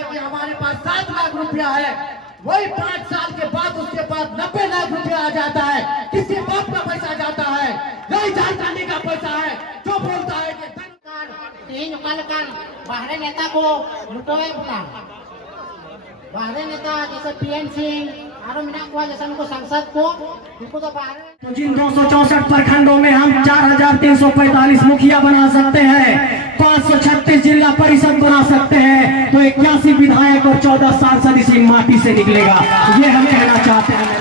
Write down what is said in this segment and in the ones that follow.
है कि हमारे पास 7 लाख रुपया है, वही 5 साल के बाद उसके पास 90 लाख रुपया आ जाता है। किसी बाप का पैसा जाता है, यही झारखंडी का पैसा है जो बोलता है कि बाहरी नेता को लुटोए बुला, बाहरी नेता जैसे पीएम सिंह आरो मिना को जैसे उनको सांसद को उनको तो बाहर। तो जिन 264 प्रखंडों में हम 4345 मुखिया बना सकते हैं, 536 जिला परिषद बना सकते हैं, तो 81 विधायक और 14 सांसद इसी माटी से निकलेगा। ये हम कहना चाहते हैं।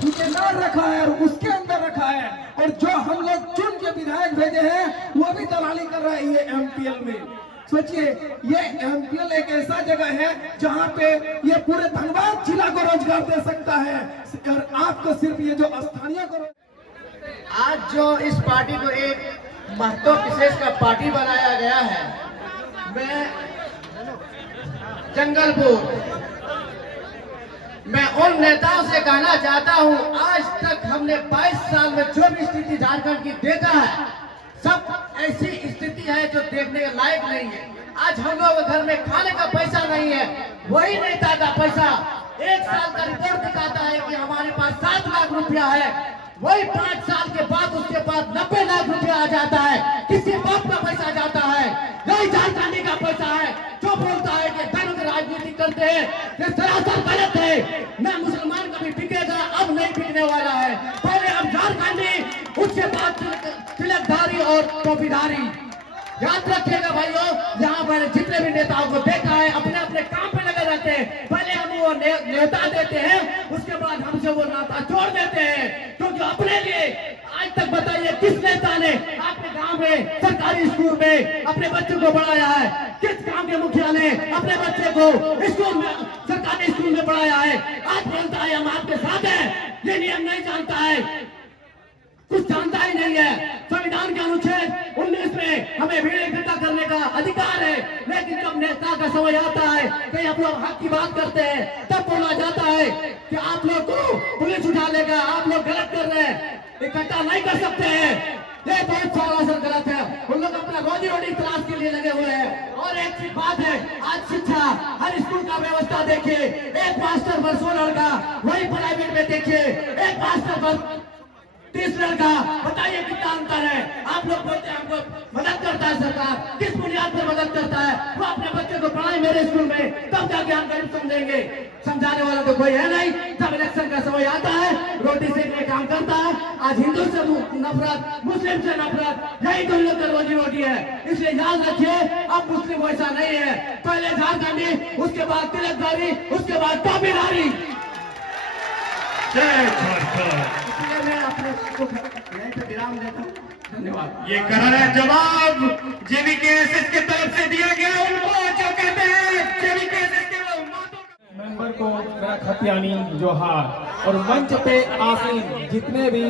ठेकेदार रखा है और उसके अंदर रखा है, और जो हम लोग चुन के विधायक भेजे हैं वो भी दलाली कर रहा है ये एमपीएल में। सोचिए, ये एमपीएल एक ऐसा जगह है जहाँ पे ये पूरे धनबाद जिला को रोजगार दे सकता है, और आपको सिर्फ ये जो स्थानीय को। आज जो इस पार्टी को एक महत्व विशेष का पार्टी बनाया गया है, मैं जंगलपुर मैं उन नेताओं से कहना चाहता हूं, आज तक हमने 22 साल में जो भी स्थिति झारखंड की देखा है, सब ऐसी स्थिति है जो देखने के लायक नहीं है। आज हम लोग घर में खाने का पैसा नहीं है, वही नेता का पैसा 1 साल का रिपोर्ट दिखाता है कि हमारे पास 7 लाख रुपया है, वही 5 साल के बाद उसके पास 90 लाख रुपया आ जाता है। किसी बाप का पैसा जाता है, यही झारखंडी का पैसा है जो बोलता है कि धर्म की राजनीति करते हैं, ये सरासर गलत है। मैं मुसलमान कभी बिकेगा, अब नहीं बिकने वाला है। पहले अब झारखंडी, उसके बाद तिलकधारी और टोपीधारी। याद रखिएगा भाइयों, यहाँ पर जितने भी नेताओं को देखा है अपने अपने काम पे लगे रहते हैं। पहले हम वो नेता देते हैं, उसके बाद हमसे वो नाता छोड़ देते हैं, क्योंकि अपने लिए आज तक बताइए किस नेता ने आपके गांव में सरकारी स्कूल में अपने बच्चों को पढ़ाया है? किस गांव के मुखिया ने अपने बच्चे को स्कूल में, सरकारी स्कूल में पढ़ाया है? आज बोलता है हम आपके साथ हैं, ये नियम नहीं जानता है, कुछ जानता ही नहीं है। संविधान के अनुच्छेद 19 में हमें भीड़ इकट्ठा करने का अधिकार है, लेकिन जब नेता का समय आता है कि आप लोग हक की बात करते हैं, तब बोला जाता है कि आप लोग को पुलिस उठा लेगा, आप लोग गलत कर रहे हैं, इकट्ठा नहीं कर सकते हैं। ये बहुत सारा असर गलत है। उन लोग अपना रोजी रोटी तलाश के लिए लगे हुए हैं। और एक चीज बात है, आज शिक्षा हर स्कूल का व्यवस्था देखिए, एक मास्टर पर 16 लड़का, वही प्राइवेट में देखिए एक मास्टर पर 30 लड़का। बताइए कितना अंतर है। आप लोग बोलते हैं हमको मदद करता है सरकार, किस बुनियाद पर मदद करता है? वो अपने बच्चे को पढ़ाए मेरे स्कूल में, तब जाके हम गरीब समझेंगे। समझाने वाला तो कोई है नहीं। जब इलेक्शन का समय आता है, रोटी सेकने काम करता है। आज हिंदू से नफरत, मुस्लिम से नफरत, यही तो लोग का रोजी रोटी है। इसलिए याद रखिए, अब मुस्लिम वैसा नहीं है। पहले झारखंडी, उसके बाद तिलकधारी, उसके बाद टोपीधारी। मैं अपने को यहीं पे विराम देता हूँ। धन्यवाद। ये करारा जवाब जेवीकेएसएस की तरफ से दिया गया उनको जो कहते हैं जेवीकेएसएस के मेंबर को मेरा खतियानी जोहार, और मंच पे आसीन जितने भी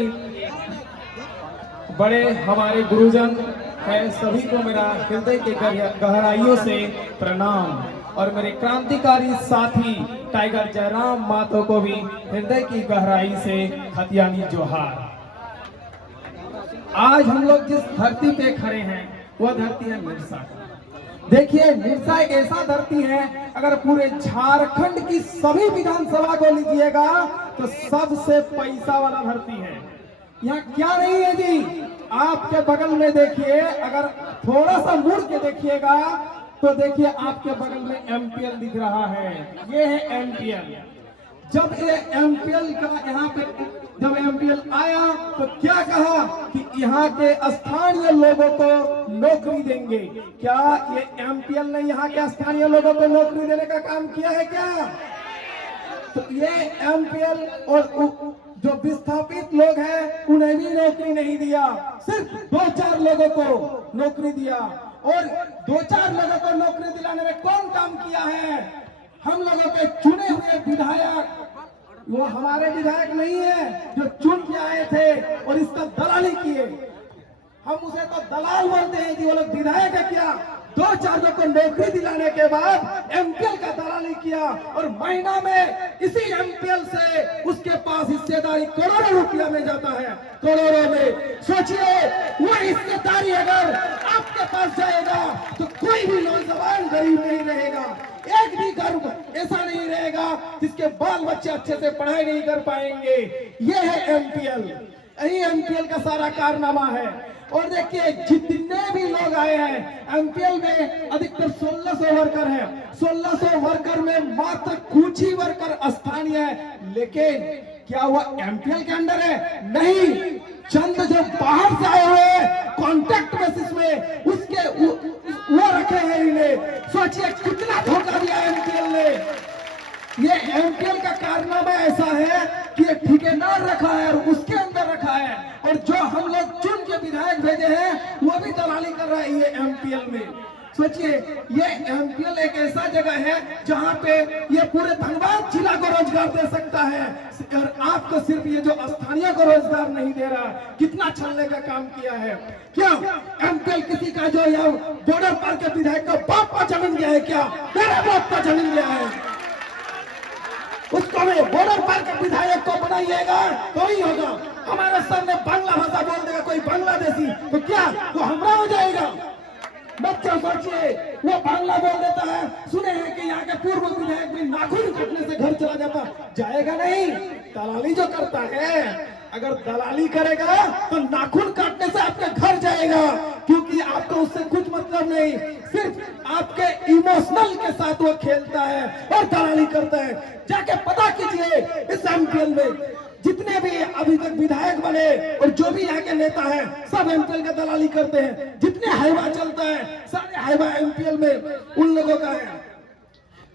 बड़े हमारे गुरुजन हैं, सभी को मेरा हृदय के गहराइयों से प्रणाम, और मेरे क्रांतिकारी साथी टाइगर जयराम मातो को भी हृदय की गहराई से खतियानी जोहार। आज हम लोग जिस धरती पे खड़े हैं वह धरती है मिर्सा। देखिए, मिर्सा एक ऐसा धरती है, अगर पूरे झारखंड की सभी विधानसभा को लीजिएगा तो सबसे पैसा वाला धरती है। यहाँ क्या नहीं है जी, आपके बगल में देखिए, अगर थोड़ा सा मुड़ के देखिएगा तो देखिए आपके बगल में एमपीएल दिख रहा है। ये है एमपीएल। जब ये एमपीएल का यहाँ पे जब एमपीएल आया तो क्या कहा कि यहाँ के स्थानीय लोगों को नौकरी देंगे। क्या ये एमपीएल ने यहाँ के स्थानीय लोगों को नौकरी देने का काम किया है क्या? तो ये एमपीएल और जो विस्थापित लोग हैं उन्हें भी नौकरी नहीं दिया, सिर्फ 2-4 लोगों को नौकरी दिया। और 2-4 लोगों को नौकरी दिलाने में कौन काम किया है? हम लोगों के चुने हुए विधायक। वो हमारे विधायक नहीं है जो चुन के आए थे और इसका दलाली किए। हम उसे तो दलाल बोलते हैं कि वो लोग विधायक है क्या? 2-4 लोग को नौकरी दिलाने के बाद एमपीएल का दलाली किया, और महीना में इसी एमपीएल से उसके पास हिस्सेदारी करोड़ों रुपया में जाता है, करोड़ों में। सोचिए, वो हिस्सेदारी अगर आपके पास जाएगा तो कोई भी नौजवान गरीब नहीं रहेगा, एक भी घर जिसके बाल बच्चे अच्छे से पढ़ाई नहीं कर पाएंगे। ये है एमपीएल, यही एमपीएल का सारा कारनामा है। और देखिए जितने भी लोग आए हैं एमपीएल में, अधिकतर 1600 वर्कर है। 1600 वर्कर में मात्र कुछ ही वर्कर स्थानीय है। लेकिन क्या वह एमपीएल के अंडर है? नहीं, चंद जो बाहर से आए हुए कॉन्ट्रैक्ट बेसिस में उसके वो रखे हैं इन्हें। सोचिए कितना धोखा दिया एमपीएल ने। ये एमपीएल का कारनामा ऐसा है कि ये ठेकेदार रखा है और उसके अंदर रखा है, और जो हम लोग चुन के विधायक भेजे हैं वो भी दलाली कर रहा है ये एमपीएल में। सोचिए ये एमपीएल एक ऐसा जगह है जहां पे ये पूरे धनबाद जिला को रोजगार दे सकता है, और आपको सिर्फ ये जो स्थानीय को रोजगार नहीं दे रहा। कितना छलने का काम किया है। क्या एमपीएल किसी का जो यहाँ बॉर्डर पार के विधायक का बाप का जमीन गया है? क्या मेरे बाप का जमीन गया है? उसको में बॉर्डर पार के विधायक को बनाइएगा तो ही होगा। हमारे सामने बांग्ला भाषा बोल देगा कोई बांग्लादेशी तो क्या वो हमरा हो जाएगा? बच्चा सोचिए वो बांग्ला बोल देता है। सुने हैं कि यहाँ के पूर्व विधायक भी नाखून काटने से घर चला जाता, जाएगा नहीं। दलाली जो करता है, अगर दलाली करेगा तो नाखून काटने से आपके घर जाएगा, क्योंकि आपको उससे कुछ मतलब नहीं। सिर्फ आपके इमोशनल के साथ वो खेलता है और दलाली करता है। जाके पता कीजिए इस एमपीएल में जितने भी अभी तक विधायक बने और जो भी यहाँ के नेता हैं सब एमपीएल का दलाली करते हैं। जितने हाईवा चलता है सारे हाईवा एमपीएल में उन लोगों का है।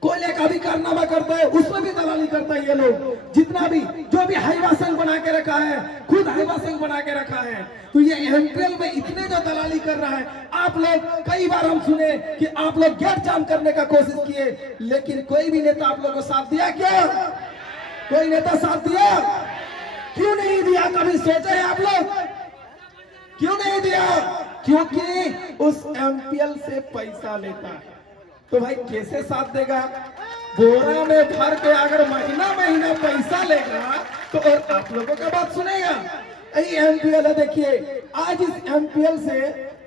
कोयले का भी कारनामा करता है, उसमें भी दलाली करता है ये लोग। जितना भी जो भी हाईवा संघ बना के रखा है, खुद हाईवा संघ बना के रखा है। तो ये एमपीएल में इतने जो दलाली कर रहा है। आप लोग कई बार हम सुने कि आप लोग गेट जाम करने का कोशिश किए, लेकिन कोई भी नेता आप लोग को साथ दिया क्या? कोई नेता साथ दिया? क्यों नहीं दिया? कभी सोचे हैं आप लोग क्यों नहीं दिया? क्योंकि उस एमपीएल से पैसा लेता है। तो भाई कैसे साथ देगा? बोरा में भर के अगर महीना महीना पैसा लेगा तो और आप लोगों का बात सुनेगा? यही एमपीएल है। देखिए आज इस एमपीएल से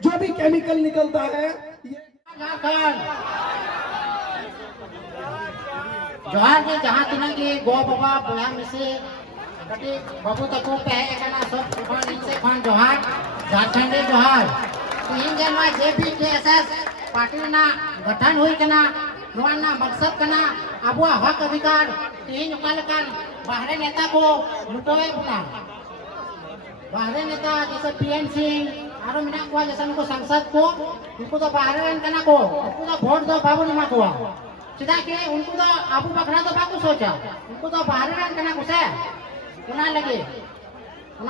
जो भी केमिकल निकलता है जोहार के जहाँ तिना के गो बाबा बोया में से कटी बाबू तको पे है कना सब खान इनसे खान जोहार झारखंड जोहार तो इन जनवा जेपीटीएसएस पार्टी ना गठन हुई कना नवाना मकसद कना अबुआ हक अधिकार तीन कालकान बाहरे नेता को लुटोए बुला बाहरे नेता जैसे पीएन सिंह आरो मिना को जैसे उनको सांसद को उनको तो बाहरे रन कना को उनको तो वोट दो बाबू नमा को सीधा के उनको तो आबू बकरा तो बाकू सोचा उनको तो बाहरे रन कना को से उना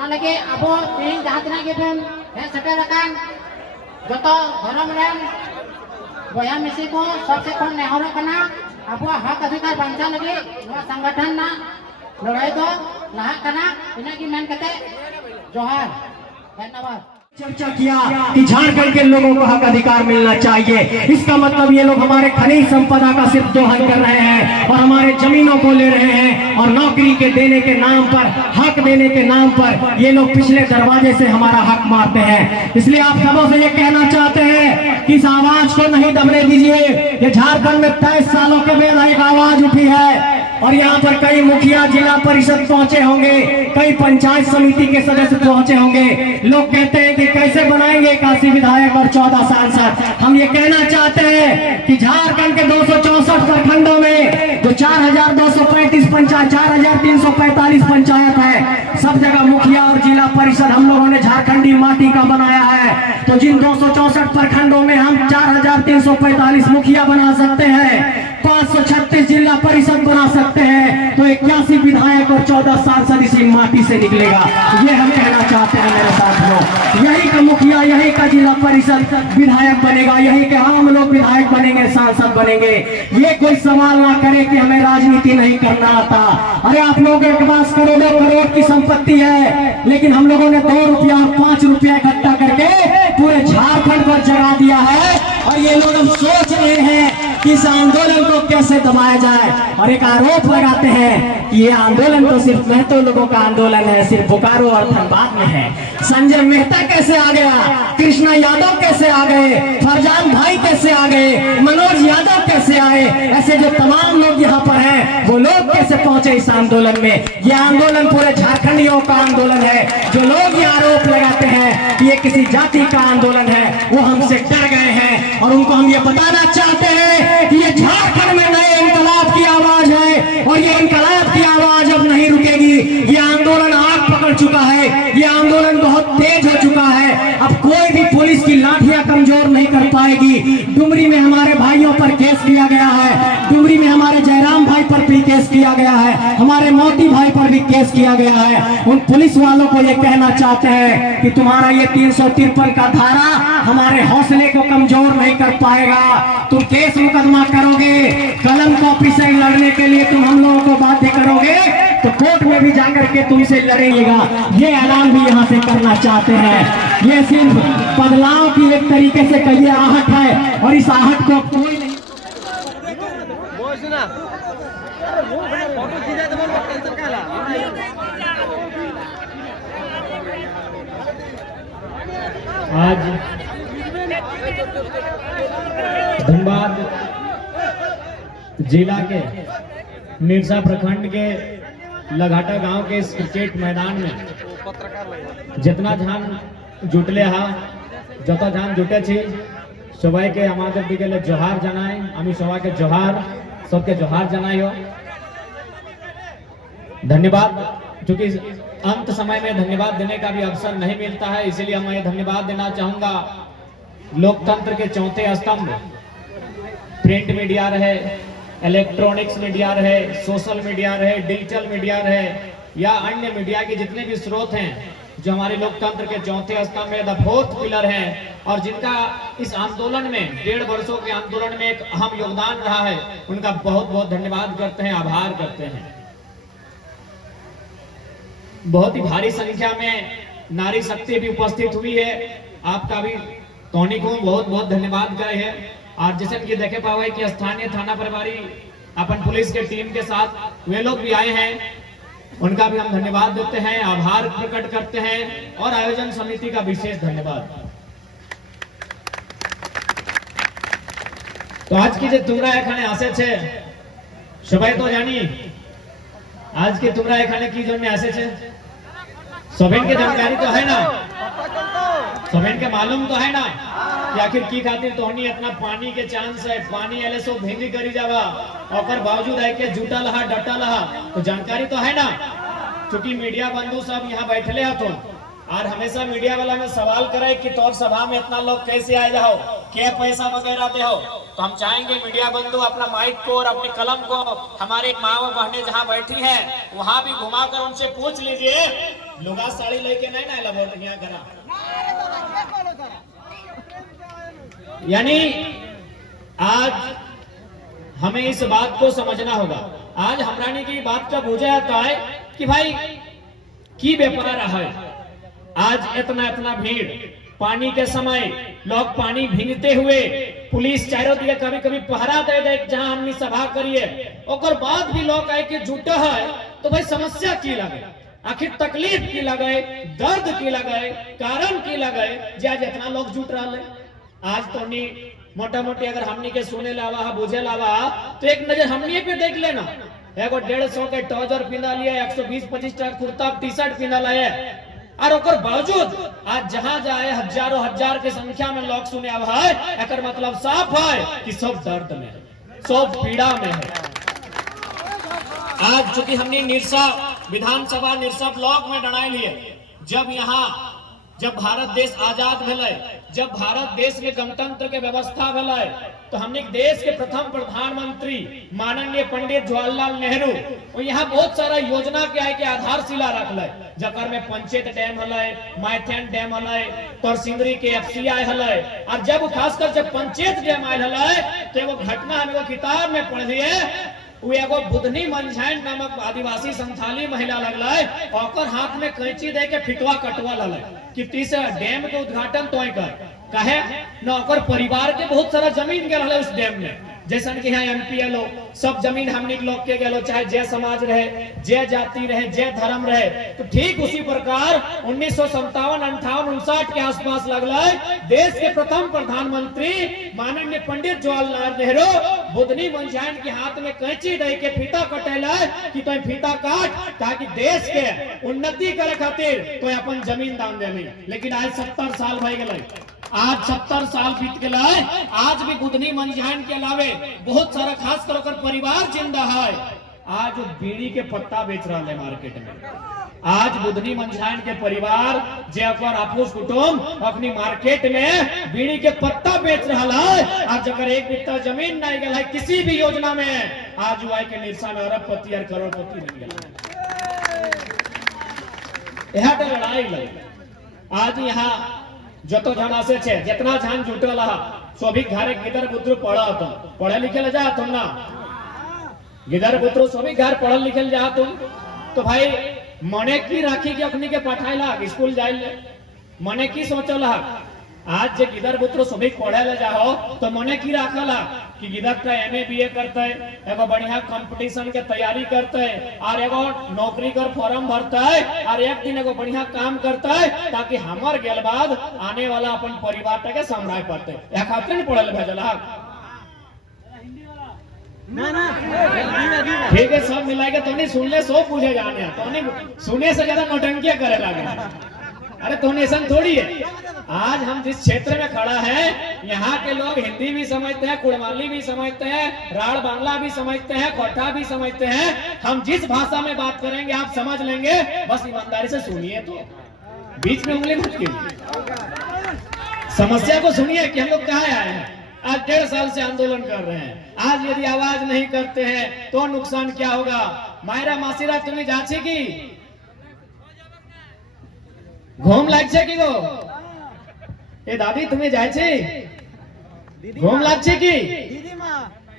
लगे अब तीन जहाँ तना के बन है सटे रकान जो तो धर्म रन बोया मिसी को सबसे कौन नेहरो कना अब हक अधिकार बंचा लगे नवा संगठन ना लड़ाई तो लहा कना इना की मन कते जोहार धन्यवाद। चर्चा किया कि झारखंड के लोगों को हक अधिकार मिलना चाहिए। इसका मतलब ये लोग हमारे खनिज संपदा का सिर्फ दोहन कर रहे हैं और हमारे जमीनों को ले रहे हैं और नौकरी के देने के नाम पर, हक देने के नाम पर ये लोग पिछले दरवाजे से हमारा हक मारते हैं। इसलिए आप सबों से ये कहना चाहते हैं कि इस आवाज को नहीं दबने दीजिए। ये झारखंड में 23 सालों के बाद एक आवाज उठी है और यहाँ पर कई मुखिया जिला परिषद पहुंचे होंगे, कई पंचायत समिति के सदस्य पहुंचे होंगे। लोग कहते हैं कि कैसे बनाएंगे 81 विधायक और 14 सांसद। हम ये कहना चाहते हैं कि झारखंड के 264 प्रखंडों में जो 4235 पंचायत 4345 पंचायत है, सब जगह मुखिया और जिला परिषद हम लोगों ने झारखंडी माटी का बनाया है। तो जिन 264 प्रखंडों में हम 4345 मुखिया बना सकते हैं, 536 जिला परिषद बना सकते हैं, तो 81 विधायक और 14 सांसद इसी माटी से निकलेगा। ये हम कहना चाहते हैं मेरे साथियों। यही का मुखिया, यही का जिला परिषद विधायक बनेगा, यही के हम लोग विधायक बनेंगे, सांसद बनेंगे। ये कोई सवाल ना करे कि हमें राजनीति नहीं करना आता। अरे आप लोगों के पास करोड़ों करोड़ की संपत्ति है, लेकिन हम लोगों ने 2 रुपया और 5 रुपया इकट्ठा करके पूरे झारखंड पर जगा दिया है। और ये लोग हम सोच रहे हैं कि इस आंदोलन को कैसे दबाया जाए, और एक आरोप लगाते हैं कि ये आंदोलन तो सिर्फ महतो लोगों का आंदोलन है, सिर्फ बोकारो और धनबाद में है। संजय मेहता कैसे आ गया, कृष्णा यादव कैसे आ गए, फरजान भाई कैसे आ गए, मनोज यादव कैसे आए, ऐसे जो तमाम लोग यहाँ पर हैं वो लोग कैसे पहुंचे इस आंदोलन में। ये आंदोलन पूरे झारखंडियों का आंदोलन है। जो लोग ये आरोप लगाते हैं कि ये किसी जाति का आंदोलन है, वो हमसे डर गए हैं, और उनको हम ये बताना चाहते हैं कि ये झारखंड में नए इनकलाब की आवाज है, और ये इनकलाब की आवाज अब नहीं रुकेगी। ये आंदोलन आग पकड़ चुका है, ये आंदोलन बहुत तेज हो चुका है। अब कोई भी पुलिस की लाठियां कमजोर नहीं कर पाएगी। डुमरी में हमारे भाइयों पर केस किया गया है, डुमरी में हमारे जयराम भाई पर भी केस किया गया है, हमारे मोती भाई पर भी केस किया गया है। उन पुलिस वालों को ये कहना चाहते हैं कि तुम्हारा ये 353 का धारा हमारे हौसले को कमजोर नहीं कर पाएगा। तुम केस मुकदमा करोगे, कलम कॉपी से लड़ने के लिए तुम हम लोगों को बाध्य करोगे, तो कोर्ट में भी जाकर के तुमसे लड़ेगा। ये ऐलान भी यहाँ से करना चाहते हैं। ये सिर्फ बदलाव की एक तरीके से कहिए आहट है, और इस आहट को कोई नहीं। आज धनबाद जिला के मिर्जा प्रखंड के लगाटा गांव के इस क्रिकेट मैदान में जितना ध्यान जुटले हा जत ध्यान जुटे छी सबाई के हमारे दिखे जोहार जनाए हमें सबाई के जोहार सबके जोहार जनाई हो। धन्यवाद। चूंकि अंत समय में धन्यवाद देने का भी अवसर नहीं मिलता है, इसलिए मैं धन्यवाद देना चाहूंगा लोकतंत्र के चौथे स्तंभ प्रिंट मीडिया रहे, इलेक्ट्रॉनिक्स मीडिया रहे, सोशल मीडिया रहे, डिजिटल मीडिया रहे, या अन्य मीडिया के जितने भी स्रोत हैं जो हमारे लोकतंत्र के चौथे स्तंभ में द फोर्थ पिलर हैं, और जिनका इस आंदोलन में 1.5 वर्षों के आंदोलन में एक अहम योगदान रहा है, उनका बहुत बहुत धन्यवाद करते हैं, आभार करते हैं। बहुत ही भारी संख्या में नारी शक्ति भी उपस्थित हुई है, आपका भी तोनी को बहुत बहुत धन्यवाद करे है। और जैसे कि देखे पावे कि स्थानीय थाना प्रभारी अपन पुलिस के टीम के साथ वे लोग भी आए हैं, उनका भी हम धन्यवाद देते हैं, आभार प्रकट करते हैं, और आयोजन समिति का विशेष धन्यवाद। तो आज की जो তোমরা এখানে আসেছে সবাই তো জানি आज के তোমরা এখানে কি জন্য আসেছে, सभी के जानकारी तो है ना, सभी के मालूम तो है ना कि आखिर की खातिर तोहनी इतना पानी के चांस है, पानी एले सो भेंगी करी जावा और बावजूद है के जुटल हा डटल हा, तो जानकारी तो है ना। चूंकि मीडिया बंधु सब यहाँ बैठले हो तुम, और हमेशा मीडिया वाला में सवाल करे कि तो सभा में इतना लोग कैसे आए जाओ, क्या पैसा वगैरह दे हो, तो हम चाहेंगे मीडिया बंधु अपना माइक को और अपनी कलम को हमारे माँ बहनें जहाँ बैठी हैं वहां भी घुमाकर उनसे पूछ लीजिए, लुगा साड़ी लेके नहीं ना लबोट यहाँ करा। यानी आज हमें इस बात को समझना होगा। आज हमरानी की बात का बुझे आता है कि भाई की व्यापार है, आज इतना इतना भीड़, पानी के समय लोग पानी भींगते हुए पुलिस चारों दिए कभी कभी पहरा दे दे जहां हमने सभा करिए, और बाद भी लोग आए कि जुटा है, तो भाई समस्या की लगे, आखिर तकलीफ की लगे, दर्द की लगे, कारण की लगे, आज इतना लोग जुट रहा है। आज तो नहीं मोटा मोटी अगर हमनी के सुने लावा बुझे लावा तो एक नजर हमनी पे देख लेना, एगो 150 के ट्राउजर पिंदा लिए, 120-25 का कुर्ता टी शर्ट पिंदा लाए, और ओकर बावजूद आज जहां जाए हजारों हजार के संख्या में लोग सुने अब है, एकर मतलब साफ है कि सब दर्द में, सब पीड़ा में है। आज चूंकि हमने निरसा विधानसभा निरसा ब्लॉक में डराए लिए, जब भारत देश आजाद भेले, जब भारत देश में गणतंत्र के व्यवस्था भेले, तो हमने देश के प्रथम प्रधानमंत्री माननीय पंडित जवाहरलाल नेहरू और यहाँ बहुत सारा योजना के आए के आधारशिला रखले, जकर में पंचायत डैम हले, माइथन डैम हले, परसिंगरी के FCI हले, और जब खासकर जब पंचायत डैम आयल हले तो एगो घटना हम एगो किताब में पढ़लिए, वो एगो बुधनी मंझाइन नामक आदिवासी संथाली महिला लगले, और हाथ में कैंची दे के फिटवा कटवा लले कि तीसरा डैम के उद्घाटन तो कर कहे न, ओकर परिवार के बहुत सारा जमीन गेल हले उस डैम में, जैसन कि यहाँ एमपी लो सब जमीन हमने लोग के गलो, चाहे जय समाज रहे, जय जाति रहे, जय धर्म रहे। तो ठीक उसी प्रकार 1957, 58, 59 के आसपास लगल देश के प्रथम प्रधानमंत्री माननीय पंडित जवाहरलाल नेहरू बुधनी मंझाइन के हाथ में कैंची दे के फीता कटेल कि तो फीता काट ताकि देश के उन्नति करे खातिर तो अपन जमीन दान देनी। लेकिन आज 70 साल भई गए, आज 70 साल बीत गए, आज भी बुधनी मंझाइन के अलावे बहुत सारा खास कर परिवार जिंदा है। आज वो बीड़ी के पत्ता बेच रहा है मार्केट में। आज बुधनी मंझाइन के परिवार जेकर आपूस कुटुंब अपनी मार्केट में बीड़ी के पत्ता बेच रहा है। आज अगर एक बित्ता जमीन नहीं गया है किसी भी योजना में, आज वो के निरसा में अरबपति और करोड़पति नहीं गया। यहाँ तो लड़ाई लगी। आज यहाँ जतो जना से छे जितना जान जुटल हा सभी घरे गिदर पुत्र पढ़ा तुम पढ़े लिखे जा तुम ना गिदर पुत्र सभी घर पढ़ल लिखल जा तुम। तो भाई मने की राखी के अपनी के पठाइला स्कूल जाइले, मने की सोचल आज जे गिदर पुत्र सभी पढ़े ले जाओ तो मने की राखला कि गिदर का एमए बीए करते एगो बढ़िया कंपटीशन के तैयारी करते और एगो नौकरी कर फॉर्म भरते और एक दिन एगो बढ़िया काम करते ताकि हमार गेल बाद आने वाला अपन परिवार के संभाल पाते। या खातिर नहीं पढ़ल भेजला ठीक है, सब मिलाएगा तो नहीं सुन ले सो पूछे जाने तो नहीं सुने से ज्यादा नौटंकियां करे लगे। अरे तो ऐसा थोड़ी है। आज हम जिस क्षेत्र में खड़ा है यहाँ के लोग हिंदी भी समझते हैं, कुड़माली भी समझते हैं, राड़ बांग्ला भी समझते हैं, कोठा भी समझते हैं। हम जिस भाषा में बात करेंगे आप समझ लेंगे, बस ईमानदारी से सुनिए, तो बीच में उंगली मत कीजिए। समस्या को सुनिए कि हम लोग कहाँ आए हैं। आज 1.5 साल से आंदोलन कर रहे हैं। आज यदि आवाज नहीं करते हैं तो नुकसान क्या होगा। मायरा मासीरा तुम्हें जांचे की घूम लाग छे की गो ए दादी तुम्हें जाए छे घूम लाग छे की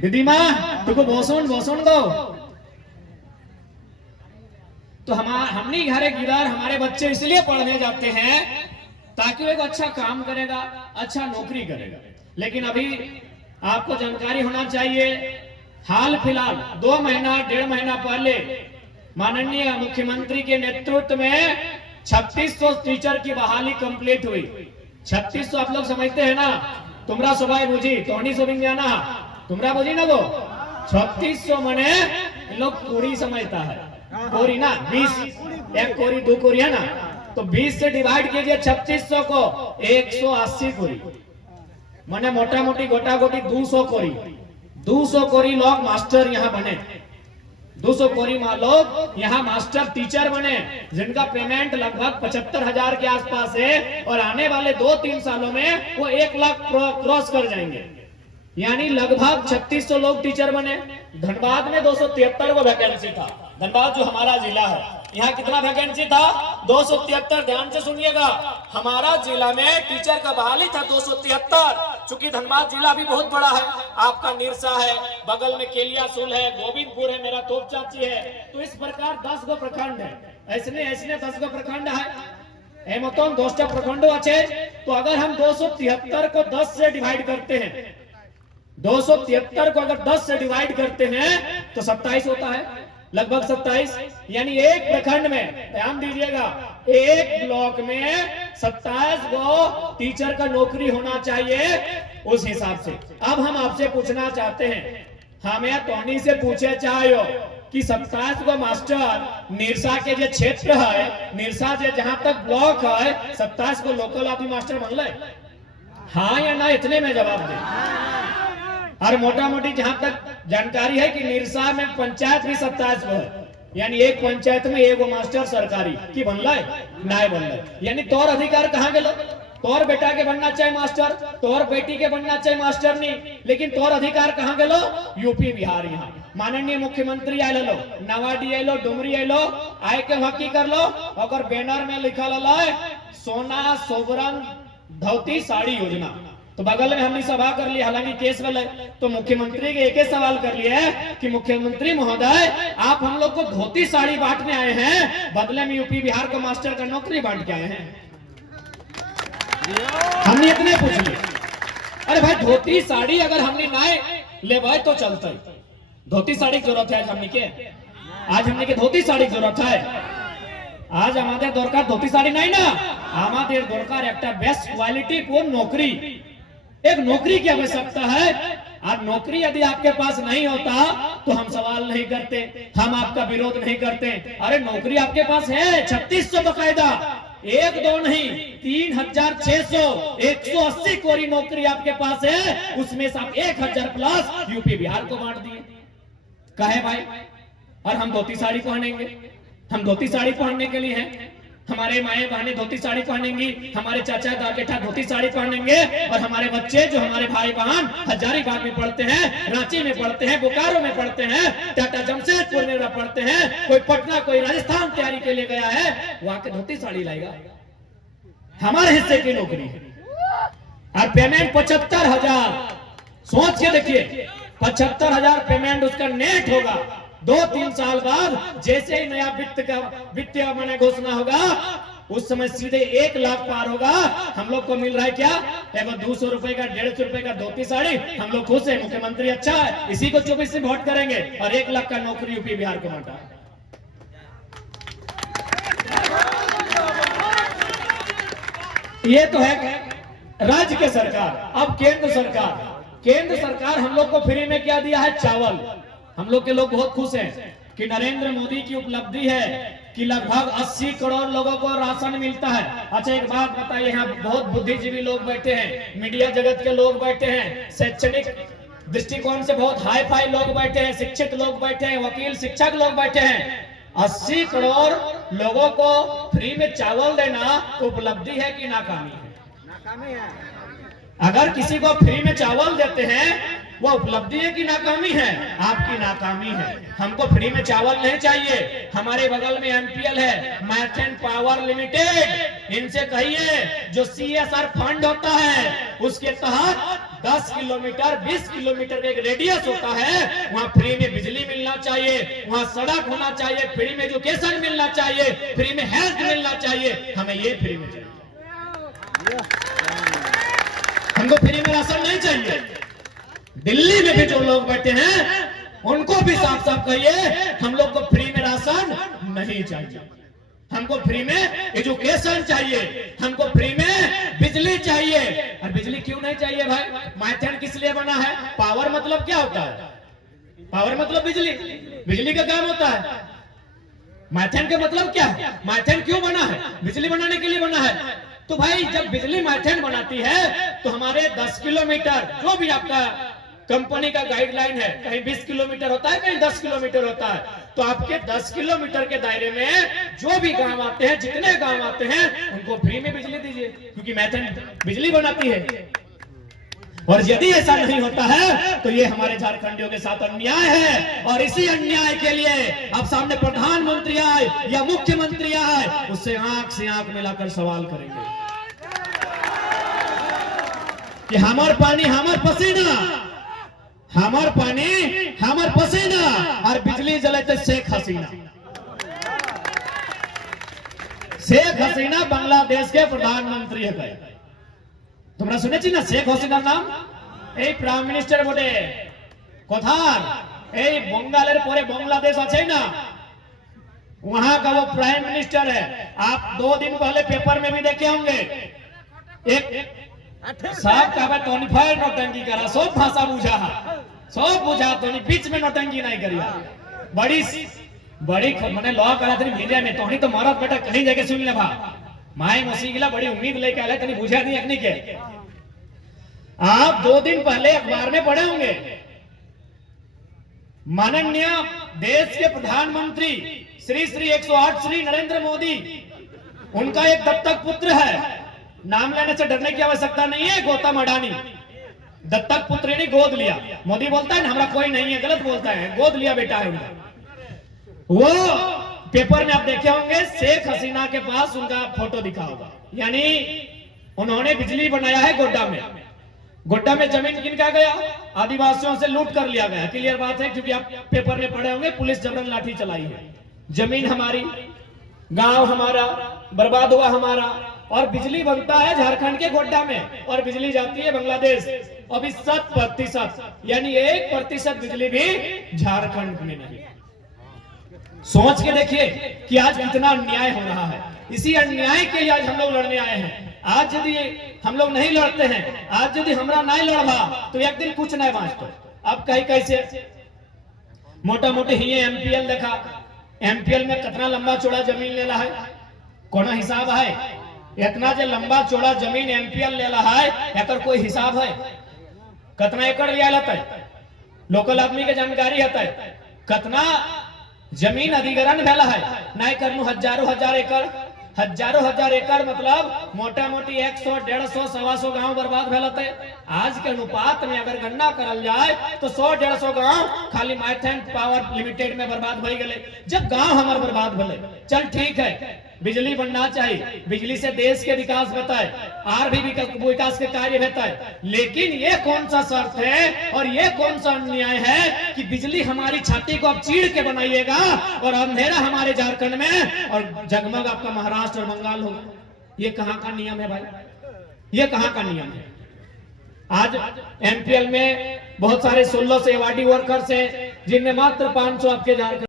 दीदी माँ तुमको बोसोन गो। तो हमनी घरे गिरार हमारे बच्चे इसलिए पढ़ने जाते हैं ताकि वो एक अच्छा काम करेगा, अच्छा नौकरी करेगा। लेकिन अभी आपको जानकारी होना चाहिए, हाल फिलहाल 2 महीना 1.5 महीना पहले माननीय मुख्यमंत्री के नेतृत्व में 3600 टीचर की बहाली कंप्लीट हुई। 3600 आप लोग समझते हैं ना, तुमरा सुबह बुझी तोहनी सुबिंग ना तुमरा बुझी ना वो 3600 मने लोग कोरी समझता है, कोरी ना 20 एक कोरी 2 कोरी है ना, तो 20 से डिवाइड कीजिए 3600 को 180 कोरी मने मोटा मोटी गोटा गोटी 200 कोरी। 200 कोरी लोग मास्टर यहाँ बने, 200 कोरी लोग यहाँ मास्टर टीचर बने जिनका पेमेंट लगभग 75,000 के आसपास है और आने वाले 2-3 सालों में वो 1 लाख क्रॉस कर जाएंगे। यानी लगभग 3600 लोग टीचर बने। धनबाद में 273 को वैकेंसी था। धनबाद जो हमारा जिला है, यहाँ कितना वैकेंसी था 273। ध्यान से सुनिएगा, हमारा जिला में टीचर का बहाली था 273। चूंकि धनबाद जिला भी बहुत बड़ा है, आपका निरसा है, बगल में केलियासुल है, गोविंदपुर है, मेरा तोपचाची है, तो इस प्रकार 10 गो प्रखंड है, ऐसने 10 गो प्रखंड है। एमतन 10टा प्रखंडो अच्छे। तो अगर हम 273 को 10 से डिवाइड करते हैं, 273 को अगर 10 से डिवाइड करते हैं तो 27 होता है, लगभग 27। यानी एक प्रखंड में, ध्यान दीजिएगा, एक ब्लॉक में 27 गो टीचर का नौकरी होना चाहिए उस हिसाब से। अब हम आपसे पूछना चाहते हैं, हमें तोहनी से पूछे चाहो कि 27 गो मास्टर निरसा के जो क्षेत्र है, निरसा जे जहां तक ब्लॉक है, 27 को लोकल आदमी मास्टर बनले, हाँ या ना, इतने में जवाब दे। और मोटा मोटी जहां तक जानकारी है कि निरसा में पंचायत भी 27 गो है, यानी एक पंचायत में एगो मास्टर सरकारी की बनला नाय बनला। यानी तोर अधिकार कहाँ गेलो, तोर बेटा के बनना चाहिए मास्टर, तोर बेटी के बनना चाहिए मास्टर नहीं, लेकिन तोर अधिकार कहाँ गेलो, यूपी बिहार। यहाँ माननीय मुख्यमंत्री आये लो, नवाडी आये लो, डुमरी आये लो, आए के हकी कर लो, अगर बैनर में लिखा ला सोना सोवरन धोती साड़ी योजना। तो बगल में हमने सभा कर लिया, हालांकि केस वाले, तो मुख्यमंत्री के एक ही सवाल कर लिया है कि मुख्यमंत्री महोदय आप हम लोग को धोती साड़ी बांटने आए हैं, बदले में यूपी बिहार का मास्टर का नौकरी बांट के आए हैं। हमने इतने पूछ लिया। अरे भाई धोती साड़ी अगर हमने ले भाई तो चलता ही धोती साड़ी की जरूरत है आज हमने के धोती साड़ी की जरूरत है आज हमारे दरकार धोती साड़ी नहीं ना हमारे दरकार एक बेस्ट क्वालिटी को नौकरी एक नौकरी की आवश्यकता है और नौकरी यदि आपके पास नहीं होता तो हम सवाल नहीं करते हम आपका विरोध नहीं करते अरे नौकरी आपके पास है 3600 बकायदा एक दो नहीं 3600 180 कोरी नौकरी आपके पास है उसमें से आप 1000 प्लस यूपी बिहार को बांट दिए काहे भाई और हम धोती साड़ी पहनेंगे हम धोती साड़ी पहनने के लिए हैं हमारे माए बहनें धोती साड़ी पहनेंगी हमारे चाचा दादा धोती साड़ी पहनेंगे और हमारे बच्चे जो हमारे भाई बहन हजारीबाग में पढ़ते हैं रांची में पढ़ते हैं बोकारो में पढ़ते हैं टाटा जमशेदपुर में पढ़ते हैं कोई पटना कोई राजस्थान तैयारी के लिए गया है वो आके धोती साड़ी लाएगा हमारे हिस्से की नौकरी है और पेमेंट 75,000 सोच के देखिए 75,000 पेमेंट उसका नेट होगा 2-3 साल बाद जैसे ही नया वित्तीय मैंने घोषणा होगा उस समय सीधे 1 लाख पार होगा हम लोग को मिल रहा है क्या एगो 200 रुपए का 150 रुपए का धोती साड़ी हम लोग खुश है मुख्यमंत्री अच्छा है इसी को 24 से वोट करेंगे और 1 लाख का नौकरी यूपी बिहार को बांटा ये तो है राज्य के सरकार अब केंद्र सरकार हम लोग को फ्री में क्या दिया है चावल हम लोग के लोग बहुत खुश हैं कि नरेंद्र मोदी की उपलब्धि है कि लगभग 80 करोड़ लोगों को राशन मिलता है अच्छा एक बात बताइए यहाँ बहुत बुद्धिजीवी लोग बैठे हैं मीडिया जगत के लोग बैठे हैं शैक्षणिक दृष्टिकोण से बहुत हाई फाई लोग बैठे हैं शिक्षित लोग बैठे हैं वकील शिक्षक लोग बैठे हैं 80 करोड़ लोगों को फ्री में चावल देना उपलब्धि है कि नाकामी है अगर किसी को फ्री में चावल देते हैं वो उपलब्धि है कि नाकामी है आपकी नाकामी है हमको फ्री में चावल नहीं चाहिए हमारे बगल में एमपीएल है मैथन पावर लिमिटेड इनसे कहिए जो सीएसआर फंड होता है उसके तहत 10 किलोमीटर 20 किलोमीटर का एक रेडियस होता है वहाँ फ्री में बिजली मिलना चाहिए वहाँ सड़क होना चाहिए फ्री में एजुकेशन मिलना चाहिए फ्री में हेल्थ मिलना चाहिए हमें ये फ्री में चाहिए हमको फ्री में राशन नहीं चाहिए दिल्ली में भी जो लोग बैठे हैं उनको भी साफ साफ कहिए हम लोग को फ्री में राशन नहीं चाहिए हमको फ्री में एजुकेशन चाहिए हमको फ्री में बिजली चाहिए और बिजली क्यों नहीं चाहिए भाई माइथन किस लिए बना है पावर मतलब क्या होता है पावर मतलब बिजली का काम होता है माइथन का मतलब क्या है माइथन क्यों बना है बिजली बनाने के लिए बना है तो भाई जब बिजली माइथन बनाती है तो हमारे 10 किलोमीटर जो भी आपका कंपनी का गाइडलाइन है कहीं 20 किलोमीटर होता है कहीं 10 किलोमीटर होता है तो आपके 10 किलोमीटर के दायरे में जो भी गांव आते हैं जितने गांव आते हैं उनको फ्री में बिजली दीजिए क्योंकि मैथन बिजली बनाती है और यदि ऐसा नहीं होता है तो ये हमारे झारखंडियों के साथ अन्याय है और इसी अन्याय के लिए अब सामने प्रधानमंत्री आए या मुख्यमंत्री आए उससे आंख मिलाकर सवाल करेंगे कि हमार पानी हमार पसीना हमार पानी हमार पसीना और बिजली जलाते शेख हसीना बांग्लादेश के प्रधानमंत्री है তোমরা শুনেছি না শেখ হাসিনার নাম এই প্রাইম মিনিস্টার বটে কোথার এই बंगालेर পরে बांग्लादेश আছে না वहां का वो प्राइम मिनिस्टर है आप 2 दिन पहले पेपर में भी देखे होंगे एक साहब का टोनीफायर नौटंकी करा सब भाषा बुझा तो बीच में नौटंकी नहीं करिया बड़ी मैंने लॉ करा थी मीडिया में तो मारा बेटा कहीं जाके सुन ले भा माए मसीह गिला बड़ी उम्मीद लेके आए तनी बुझा नहीं अखनी के आप 2 दिन पहले अखबार में पढ़े होंगे माननीय देश के प्रधानमंत्री श्री 108 श्री नरेंद्र मोदी उनका एक दत्तक पुत्र है नाम लेने से डरने की आवश्यकता नहीं है गौतम अडानी दत्तक पुत्र ने गोद लिया मोदी बोलता है हमारा कोई नहीं है गलत बोलता है गोद लिया बेटा है उनका वो पेपर में आप देखे होंगे शेख हसीना के पास उनका फोटो दिखा होगा यानी उन्होंने बिजली बनाया है गोड्डा में जमीन किनका गया आदिवासियों से लूट कर लिया गया क्लियर बात है क्योंकि आप पेपर में पढ़े होंगे पुलिस जबरन लाठी चलाई है जमीन हमारी गांव हमारा बर्बाद हुआ हमारा और बिजली बनता है झारखंड के गोड्डा में और बिजली जाती है बांग्लादेश। अभी 7% यानी 1% बिजली भी झारखंड में नहीं। सोच के देखिए कि आज कितना अन्याय हो रहा है। इसी अन्याय के लिए आज हम लोग लड़ने आए हैं। आज यदि हम लोग नहीं लड़ते हैं, आज यदि हमरा नहीं लड़वा तो एक दिन कुछ नहीं बाँचतो। अब कहीं कैसे मोटा मोटी ही एमपीएल देखा, एमपीएल में कितना लंबा चौड़ा जमीन लेला है, कोनो हिसाब है? इतना जो लंबा चौड़ा जमीन एमपीएल लेला है, एकर कोई हिसाब है? कितना एकड़ लिया जाता है? लोकल आदमी के जानकारी होता है कितना जमीन अधिग्रहण भेला है? नहीं करनू हजारों हजार एकड़ मतलब मोटा मोटी 100, 150, 125 गांव बर्बाद भेल है। आज के अनुपात में अगर गणना करल जाए तो 100, 150 गांव खाली माइथन पावर लिमिटेड में बर्बाद हो गए। जब गांव हमारे बर्बाद भले, चल ठीक है बिजली बनना चाहिए, बिजली से देश के विकास होता है और भी विकास के कार्य होता है, लेकिन ये कौन सा शर्त है और ये कौन सा अन्याय है कि बिजली हमारी छाती को अब चीड़ के बनाइएगा और अंधेरा हमारे झारखंड में और जगमग आपका महाराष्ट्र और बंगाल होगा? ये कहां का नियम है भाई? ये कहां का नियम है? आज एमपीएल में बहुत सारे 1600 अवार्डी वर्कर्स हैं जिनमें मात्र 500 आपके झारखंड